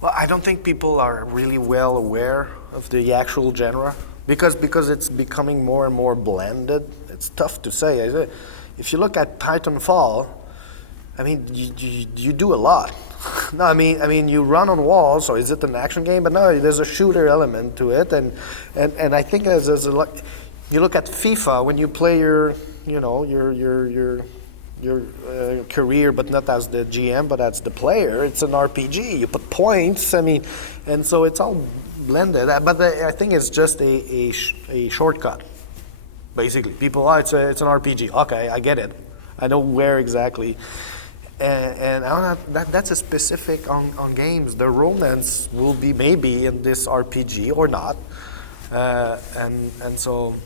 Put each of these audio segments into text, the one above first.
Well, I don't think people are really well aware of the actual genre because it's becoming more and more blended. It's tough to say. If you look at Titanfall, I mean, you do a lot. No, I mean, you run on walls. So is it an action game? But no, there's a shooter element to it, and I think there's a lot. You look at FIFA when you play your career, but not as the GM, but as the player. It's an RPG. You put points. I mean, and so it's all blended. But I think it's just a shortcut. Basically, people, it's an RPG. Okay, I get it. I know where exactly. And I don't know, that's a specific on games. The romance will be maybe in this RPG or not, and so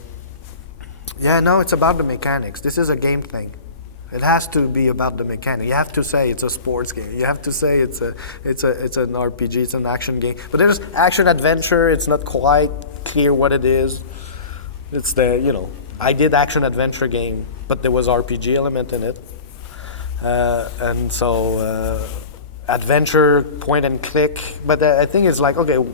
yeah, no, it's about the mechanics. This is a game thing. It has to be about the mechanic. You have to say it's a sports game. You have to say it's an RPG. It's an action game. But there's action adventure. It's not quite clear what it is. It's I did action adventure game, but there was RPG element in it. And so adventure, point and click. But I think it's like, okay,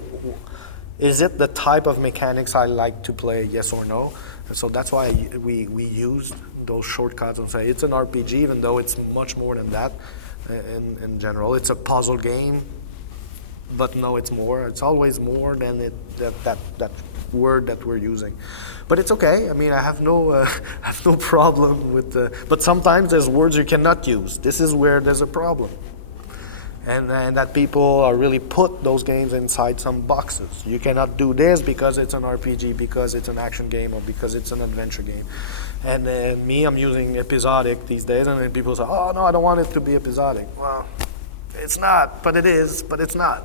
is it the type of mechanics I like to play, yes or no? And so that's why we used those shortcuts and say it's an RPG, even though it's much more than that in general. It's a puzzle game, but no, it's more. It's always more than that word that we're using. But it's okay. I mean, I have no problem with but sometimes there's words you cannot use. This is where there's a problem. And that people are really put those games inside some boxes. You cannot do this because it's an RPG, because it's an action game, or because it's an adventure game. And me, I'm using episodic these days, and then people say, oh, no, I don't want it to be episodic. Well, it's not, but it is, but it's not.